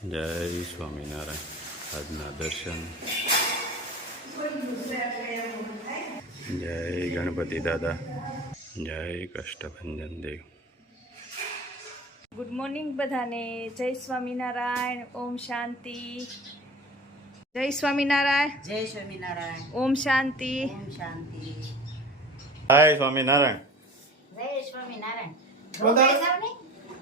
જય સ્વામિનારાયણ. આજના દર્શન. જય ગણપતિ દાદા. જય કષ્ટભંજન દેવ. ગુડ મોર્નિંગ બધાને. જય સ્વામિનારાયણ. ઓમ શાંતિ. જય સ્વામિનારાયણ. જય સ્વામિનારાયણ. ઓમ શાંતિ. ઓમ શાંતિ. જય સ્વામિનારાયણ. જય સ્વામિનારાયણ. વધારે- રોકાઈ જાવ ને?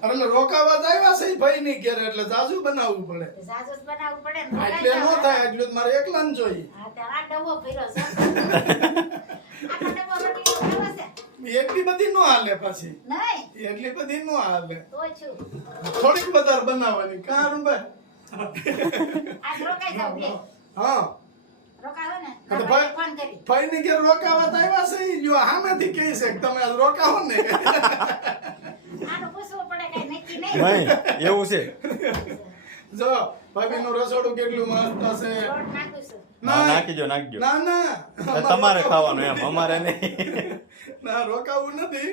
એટલે રોકાવા જ આવ્યા છે ભાઈ ની ઘેર એટલે જાજુ બનાવવું પડે તો જાજુ જ બનાવવું પડે ને. રોકાઈ એટલે જાવ નો ને? થાય એટલું જ મારે એકલા ને જોઈએ હા, તો આ ડબ્બો ફર્યો છે. આટલો ડબ્બો રોટલીનો ખાવો છે? એટલી બધી નો હાલે પાછી નહીં, એટલી બધી નો હાલે તો છું. થોડીક વધારે બનાવવાની કારણ ભાઈ આજ રોકાઈ જાવ બે. હા રોકાવો ને? તો તો ભાઈ- ફોન કરી. ભાઈ ની ઘેર રોકાવા તો આવ્યા છે ઈ જો સામેથી કહે છે કે તમે આજ રોકાવો ને આનું પૂછવું પડે, કઈ નક્કી નહીં. નહીં એવું છે. જો ભાભી નું રસોડું કેટલું મસ્ત છે લોટ નાખું છું. હા, નાખીજો નાખજો. ના ના તમારે ખાવાનું એમ, અમારે નહીં. ના રોકાવું નથી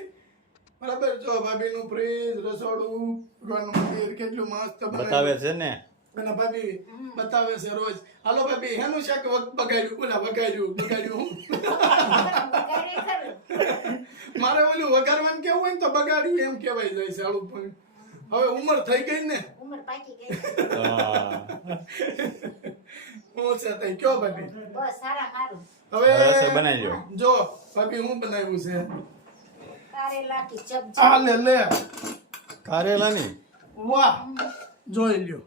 બરાબર. જો ભાભી નું ફ્રીજ રસોડું ભગવાનનું મંદિર કેટલું મસ્ત બતાવે છે ને. અને ભાભી બતાવે છે રોજ. હાલો ભાભી હેનું શાક બગાડ્યું ઓલા બગાડ્યું બગાડી ખરું. મારે ઓલું વઘારવાનું કેવું હોય ને તો બગાડ્યું એમ કહેવાય જાય છે આળું પણ હવે ઉંમર થઈ ગઈ ને ઉંમર પાકી ગઈ. હા. હું છે તઈ કયો ભાભી બસ સારા મારું. હવે રસોઈ બનાવજો. જો ભાભી હું બનાવ્યું છે કારેલાની સબ્જી. આ લે લે કારેલાની વાહ જોઈ લ્યો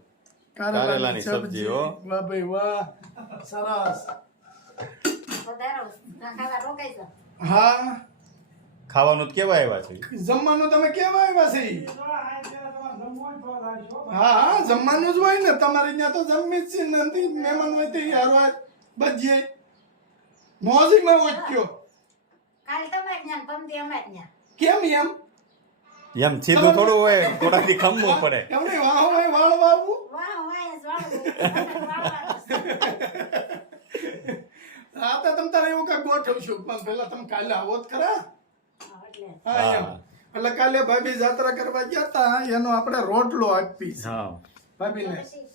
કારેલાની સબ્જી, હો. વાહ ભાઈ વાહ સરસ વધારો ખાવા રોકાઈ જાવ. હા ખાવાનું તો કેવા આવ્યા છે? જમવાનું તમે કેવા આવ્યા છે હા હા જમવાનું જ હોય ને તમારે ત્યાં તો જમી જ છે ને નથી મહેમાન હોય તો યાર હોય બજીએ મોજીમાં વચ્યો કાલે તમારે ત્યાં પમદી અમારે ત્યાં. કેમ એમ એમ સીધું થોડું હોય, થોડાથી ખમવું પડે. એમને વાહ હોય વાળ વાવું વાહ વાહ જ વાળું. હા તો તમ તારે એવું કઈ ગોઠવશું પણ પેલા તમે કાલે આવો જ ખરા એટલે હા એમ એટલે કાલે ભાભી જાત્રા કરવા ગયા તા એનો આપણે રોટલો આપી છે હા. ભાભીને પછી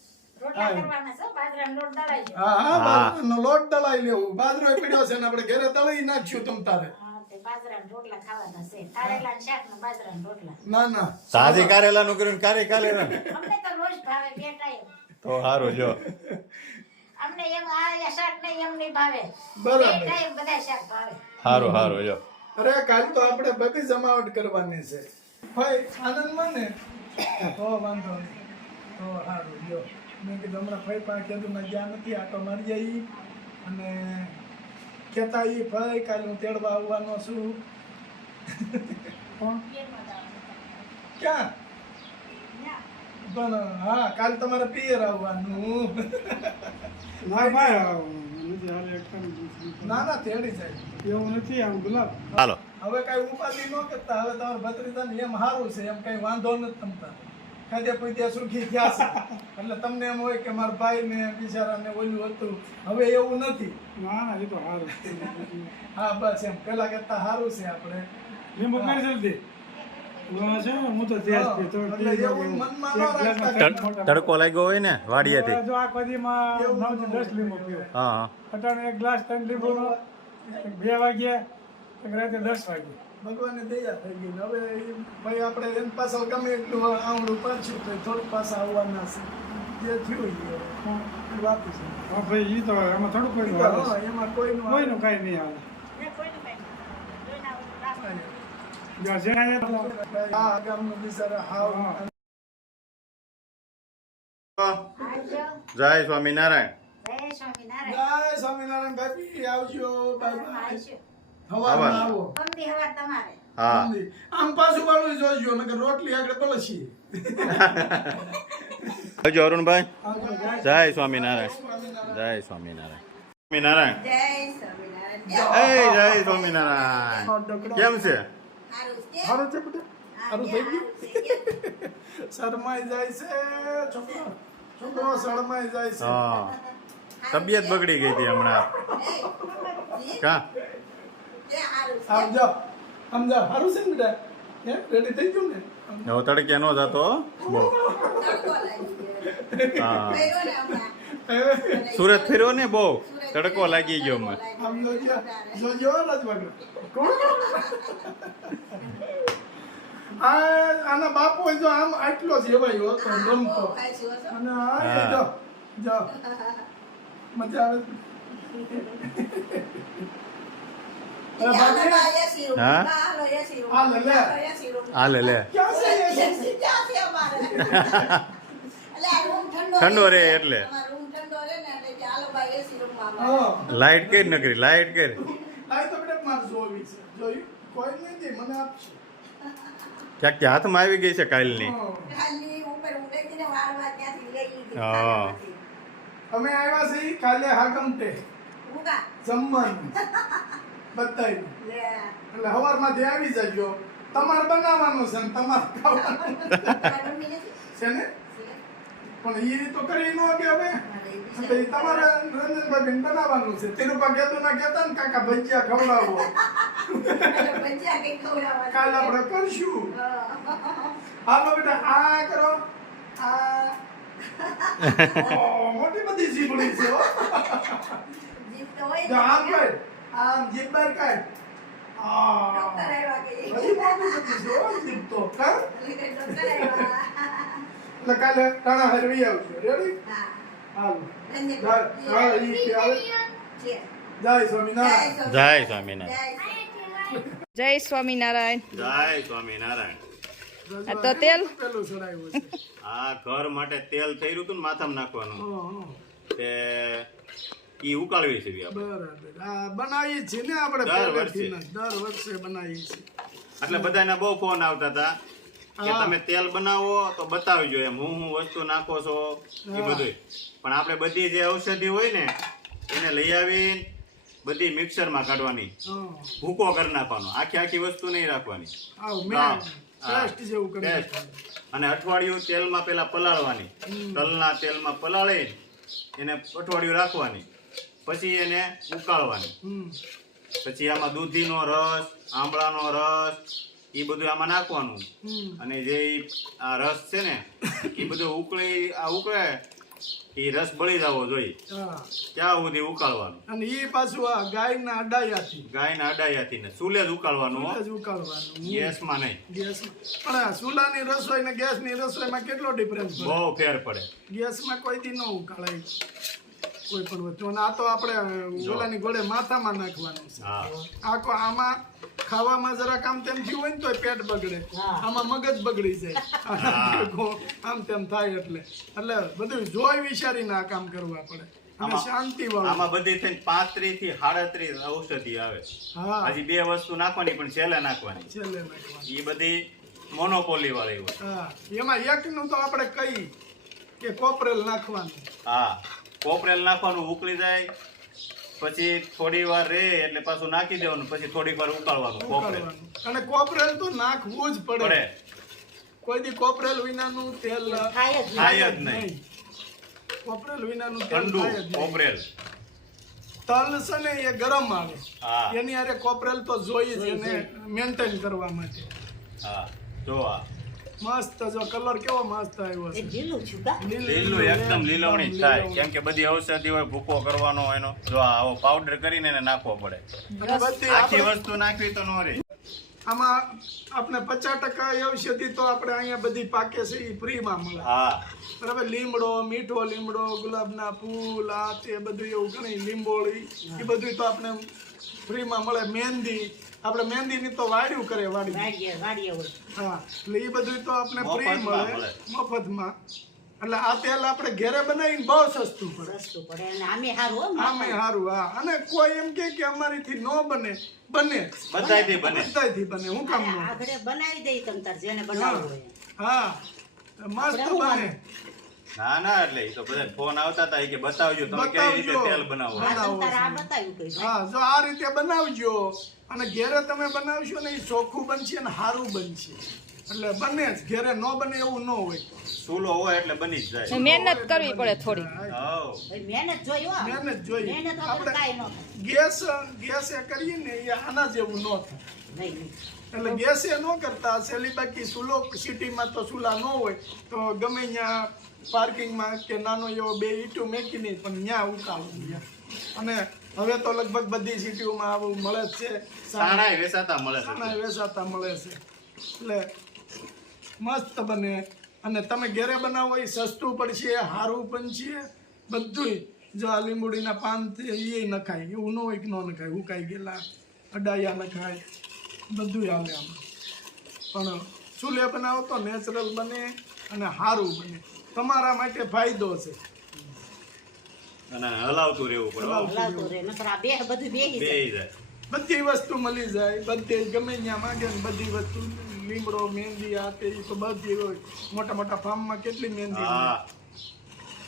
રોટલા કરવાના છે, બાજરાનો લોટ દળાઈ ગયો. હા હા બાજરાનો લોટ દળાઈ લેવું બાજરો પડ્યો છે ને આપણે ઘરે દળાઈ નાખ્યું તમ તારે હા, તે બાજરાના રોટલા ખાવાના છે. કારેલાના શાક ને બાજરાના રોટલા. ના ના સાદી કારેલાનું કર્યું ને કારેલા અમને તો રોજ ભાવે બે ટાઈમ. તો સારું જો. અમને એમ આ શાક નહીં એમ નહીં ભાવે. બરાબર. બે ટાઈમ બધા શાક ભાવે. સારું સારું જો. અરે કાલ તો આપણે બધી જમાવટ કરવાની છે ભાઈ આનંદમાં ને તો વાંધો નહીં તો સારું લ્યો મેં કીધું હમણાં ભાઈ પાસે કીધું મેં જ્યાં નથી આટો મારી આવી અને કહેતા ઈ ભાઈ કાલે હું તેડવા આવવાનો છું કોણ ક્યાં પણ હા કાલે તમારે પિયર આવવાનું ના ના તેડી જાય એવું નથી આમ ગુલાબ હાલો. હવે કઈ ઉપાધિ ન કરતા હવે તમારા ભત્રીજાને એમ સારું છે એમ કઈ વાંધો નથી તમતા ખાધે પીધે સુખી ગયા છે એટલે તમને એમ હોય કે મારા ભાઈ ને બિચારાને ઓલું હતું હવે એવું નથી ના એ તો સારું હા બસ એમ પેલા કરતા સારું છે આપણે એટલે એવું મનમાં ન રાખતા તડકો લાગ્યો હોય ને વાડિયાથી. જો આ કદીમાં 9 થી 10 લીંબુ પીવે. હા હા. અટાણે એક ગ્લાસ 3 લીંબુનો 2 વાગ્યે એક રાતે 10 વાગ્યે. ભગવાનની દયા થઈ ગઈ હવે ભાઈ આપણે એમ પાછળ ગમે એટલું આવડું પાછું તો થોડું પાછા આવવાના છે જે થયું એ વાપી છે હા ભાઈ, ઈ તો એમાં થોડું કોઈનું હાલે છે. એમાં કોઈનું કોઈનું કાંઈ નહીં હાલે. ને કોઈનું કાંઈ નહીં. જોઈને આવું રાખો. જો જેને આ ગામનું બિચારા હાવ આવજો. જય સ્વામિનારાયણ. જય સ્વામિનારાયણ. જય સ્વામિનારાયણ ભાભી આવજો બાય બાય આવજો. હવારમાં આવો પમદી હવાર તમારે. હા. આમ પાછું વાળું જોજો નકર રોટલી આગળ પલસી આવજો અરુણભાઈ. આવજો જય સ્વામિનારાયણ. જય સ્વામિનારાયણ. સ્વામિનારાયણ. જય સ્વામિનારાયણ. જય સ્વામિનારાયણ. કેમ છે? સારું છે બેટા સારું થઈ ગયું શરમાઈ જાય છે છોકરો છોકરો શરમાઈ જાય છે હા. તબિયત બગડી ગઈ હતી હમણાં. કા આવજો સમજા સારું છે ને બેટા રેડી થઈ ગયું ને હવે તડકે નો જતો બહુ. હા ફેર્યો ને હમણાં. સુરત ફેર્યો ને બહુ તડકો લાગી ગયો મને આમ જોજો રાજવાગડ આના બાપુ જો આમ આટલો જ એવાય હતો રમતો ખાઈશું હશો? અને હા. આ જો જો મજા આવે અરે હાલો બાપરે, બા, 80 રૂપિયા. હા? બા, હાલો 80 રૂપિયા. હાલો, લે. હાલો 80 રૂપિયા. હાલે લે ક્યાં છે એ? 80 ક્યાં છે અમારે? એટલે આ રૂમ ઠંડો રહે એટલે. અમારો રૂમ ઠંડો રહે ને એટલે કે હાલો બા 80 રૂપિયા હા લાઈટ કરી નકરી લાઈટ કરી આ તો બેટા માર જોવી છે જોયું કોઈ નહીં દે મને આપશે ક્યાંક કે હાથમાં આવી ગઈ છે કાલની હા. ખાલી ઉપર ઊંઘેજીને વાળવા ત્યાંથી લઈ લીધી. હા. ખાનામાંથી. અમે આવ્યા છીએ કાલે હાગમટે ઊંઘા. જમવાનું બધાય લે. એટલે સવારમાંથી આવી જજો તમારે બનાવવાનું છે ને તમારે ખાવાનું તારી મમ્મી નથી? છે ને છે? પણ એ તો કરી ન કે હવે મારે એ બી એટલે ઈ તમારે રંજનભાઈ બનાવવાનું છે તિરુપા કેતું ના કેતા ને કાકા ભજીયા ખવડાવો એટલે ભજીયા કંઈ ખવડાવવા કાલ આપણે કરશું હા. હાલો બેટા આ કરો આ ઓહ, મોટી બધી જીભડી છે હો જીભ તો હોય જો આમ ને. કર આમ જીભ બહાર કાઢ ડોક્ટર આવ્યા કે હજી મોટી બધી છે હો જીભ તો કર એટલે કે ડોક્ટર આવ્યા. એટલે કાલે ટાણા હરવી આવજો રેડી હા. હાલો રંજન જય હા ઈ કે આવે છે. જય સ્વામિનારાયણ જય સ્વામિનારાયણ જય સ્વામિનારાયણ જય સ્વામિનારાયણ આ તો તેલ પેલું ચડાવ્યું છે આ ઘર માટે તેલ થઈ રહ્યું હતું ને માથામાં નાખવાનું હા, તે ઈ ઉકાળવી છે બી આપણે. બરાબર આ બનાવીએ છીએ ને આપણે દર પહેલેથી વર્ષે. જ. દર વર્ષે બનાવીએ છીએ એટલે બધાના બહુ ફોન આવતા હતા કે હા. તમે તેલ બનાવો તો બતાવજો એમ હું વસ્તુ નાખો છો એ હા. બધું પણ આપણે બધી જે ઔષધિ હોય ને એને લઈ આવીને બધી મિક્સરમાં કાઢવાની હા ભૂકો કરી નાખવાનો આખી આખી વસ્તુ નહીં રાખવાની આવ હા. મેં હા. પેસ્ટ જેવું કરી પેસ્ટ. નાખવાનું. અને અઠવાડિયું તેલમાં પેલા પલાળવાની તલના તેલમાં પલાળી એને અઠવાડિયું રાખવાની પછી એને ઉકાળવાની હમ પછી આમાં દૂધીનો રસ આંબળાનો રસ એ બધું આમાં નાખવાનું હમ અને જે આ રસ છે ને એ બધું ઉકળે એ રસ બળી જવો જોઈએ હા ત્યાં સુધી ઉકાળવાનું અને ઈ પાછું આ ગાયના અડાયાથી ગાયના અડાયાથી ને ચૂલે જ ઉકાળવાનું હો. જ ઉકાળવાનું ગેસમાં નહીં ગેસમાં પણ આ ચૂલાની રસોઈ ને ગેસની રસોઈમાં કેટલો ડિફરન્સ પડે બહુ ફેર પડે ગેસમાં કોઈ દી ન ઉકાળાય કોઈ પણ વસ્તુ અને આ તો આપણે ઓલાની ગોળે માથામાં નાખવાનું છે હા આમાં ખાવામાં જરા આમ તેમ થયું હોય ને તો પેટ બગડે આમાં મગજ બગડી જાય આમ તેમ થાય એટલે બધું જોઈ વિચારીને આ કામ કરવા પડે અને શાંતિ વાળું આમાં બધી થઈને 35 થી 37 ઔષધિ આવે હા હજી બે વસ્તુ નાખવાની પણ છેલ્લે નાખવાની છેલ્લે નાખવાનું એ બધી મોનોપોલી વાળી હોય હા એમાં એકનું તો આપણે કહી કે કોપરેલ નાખવાનું હા કોપરેલ નાખવાનું ઉકળી જાય પછી થોડી વાર રહે એટલે પાછું નાખી દેવાનું પછી થોડીક વાર ઉકાળવાનું કોપરેલ ઉકાળવાનું અને કોપરેલ તો નાખવું જ પડે પડે કોઈ દી કોપરેલ વિનાનું તેલ થાય જ થાય જ નહીં નહીં કોપરેલ વિનાનું તેલ ઠંડુ થાય જ નહીં. કોપરેલ તલ છે ને એ ગરમ આવે હા એની હારે કોપરેલ તો જોઈએ જ એને મેન્ટેન કરવા માટે હા જો આ મસ્ત જો કલર કેવો મસ્ત આવ્યો છે લીલું એકદમ લીલવણી જ થાય કેમ કે બધી ઔષધિ હોય ભૂકો કરવાનો એનો જો આવો પાવડર કરીને એને નાખવો પડે અને બધી આખી આપણે વસ્તુ નાખવી તો નો રહે આમાં આપણે 50% ઔષધિ તો આપણે અહીંયા બધી પાકે છે એ ફ્રીમાં મળે હા બરાબર લીમડો મીઠો લીમડો ગુલાબના ફૂલ આ તે બધું એવું ઘણી લીંબોળી એ બધું તો આપણે ફ્રીમાં મળે મહેંદી આપણે મહેંદીની તો વાડ્યું કરે વાડી હા એટલે એ બધું તો આપણે ફ્રી મફતમાં મળે મળે. મફતમાં એટલે આ તેલ આપણે ઘરે બનાવીને બહુ સસ્તું પડે આમે સારું હા અને કોઈ એમ કે અમારીથી ન બને બધાયથી બને બધાયથી બને હું કામ ન બનાવી દઈ તમ તાર જેને બનાવવું હોય હા મસ્ત બને ના ના એટલે ઈ તો બધા ફોન આવતા હતા ઈ કે બતાવજો તમે કઈ રીતે બતાવજો. તેલ બનાવો આ તમ તાર આ બતાવ્યું કઈ હા જો આ રીતે બનાવજો અને ઘેરે તમે બનાવશો ને એ ચોખ્ખું બનશે અને સારું બનશે એટલે બને જ ઘેરે ન બને એવું ન હોય ચૂલો હોય એટલે બની જ જાય મહેનત કરવી પડે થોડી હાઉ. મહેનત જોઈ હો મહેનત જોઈએ મહેનત વગર આપણે કાંઈ ન થાય. ગેસ એ કરીએ ને એ આના જેવું ન થાય નહીં નહીં એટલે ગેસે ન કરતા સેલી બાકી ચૂલો સિટીમાં તો ચૂલા ન હોય તો ગમે ત્યાં પાર્કિંગમાં કે નાનો એવો 2 ઈંટું મેકીને પણ ત્યાં ઉકાળું ત્યાં. અને હવે તો લગભગ બધી સિટીઓમાં આવું મળે જ છે, સાણાય વેચાતા મળે છે. સાણા વેચાતા મળે છે. એટલે મસ્ત બને અને તમે ઘરે બનાવો એ સસ્તું પડશે, સારું પણ છે બધુંય. જો આ લીંબુડીના પાન એ નખાય, એવું ન હોય કે ન નખાય, ઉકાઈ ગયેલા અડાયા નખાય, બધું હાલે આમાં. પણ ચૂલે બનાવો તો નેચરલ બને અને સારું બને, તમારા માટે ફાયદો છે. અને હલાવતું રહેવું પડે હો. હલાવતું રહે નકર આ બધું બેહી જાય. બેહી જાય. બધી વસ્તુ મળી જાય, બધે ગમે ત્યાં માંગે ને બધી વસ્તુ, લીમડો મહેંદી આ તે ઈ તો બધી હોય. મોટા મોટા ફાર્મમાં કેટલી મહેંદી હા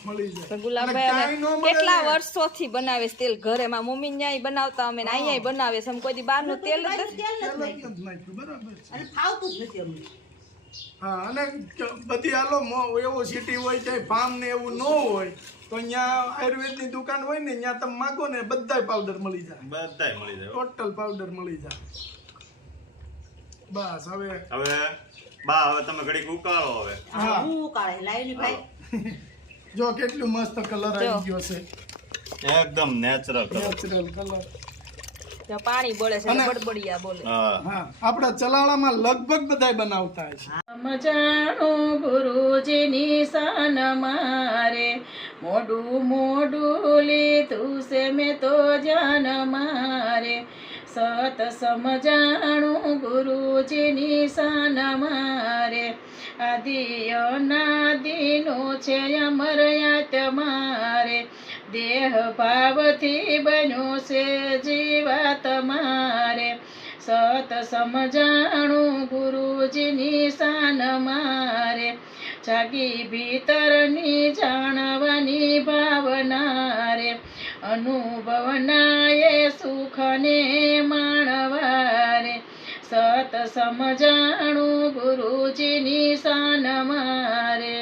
મળી જાય. તો અને ગુલાબભાઈ કાંઈ ન અમે મળે કેટલા ને. વર્ષોથી બનાવે છે તેલ ઘરે. માં મમ્મી ન્યાય બનાવતા અમે ને અહીંયા બનાવે છે. અમે કોઈ દી બહારનું તેલ જ નથી. તેલ તેલ નથી જ નાખ્યું. નથી નાખ્યું, બરાબર છે. અને ફાવતું જ નથી અમને. હા, અને બધી હાલો એવો સિટી હોય ત્યાં ફાર્મ ને એવું ન હોય તો અહીંયા આયુર્વેદની દુકાન હોય ને ત્યાં તમે માગો ને બધાય પાવડર મળી જાય, બધાય મળી જાય હો. ટોટલ પાવડર મળી જાય. બસ હવે હવે બા હવે તમે ઘડીક ઉકાળો હવે. હા. હું કાળે લાવી ની ભાઈ. જો કેટલું મસ્ત કલર આવી ગયો છે, એકદમ નેચરલ કલર. Natural colour. ત્યાં પાણી બોલે છે અને- બડબડિયા બોલે. હા હા, આપણા ચલાળામાં લગભગ બધાય બનાવતા છે. સમજાણું ગુરુજીની શાન મારે, મોડું મોડું લીધું છે મેં તો જાન મારે. સત સમજાણું ગુરુજીની શાન મારે, આદિ અનાદિનો છે અમર યાત મારે. દેહ ભાવથી બન્યો છે જીવાત મારે. સત સમજાણું ગુરુજીની શાન મારે, જાગી ભીતરની જાણવાની ભાવના રે. અનુભવના એ સુખને માણવા રે. સત સમજાણું ગુરુજીની શાન મારે.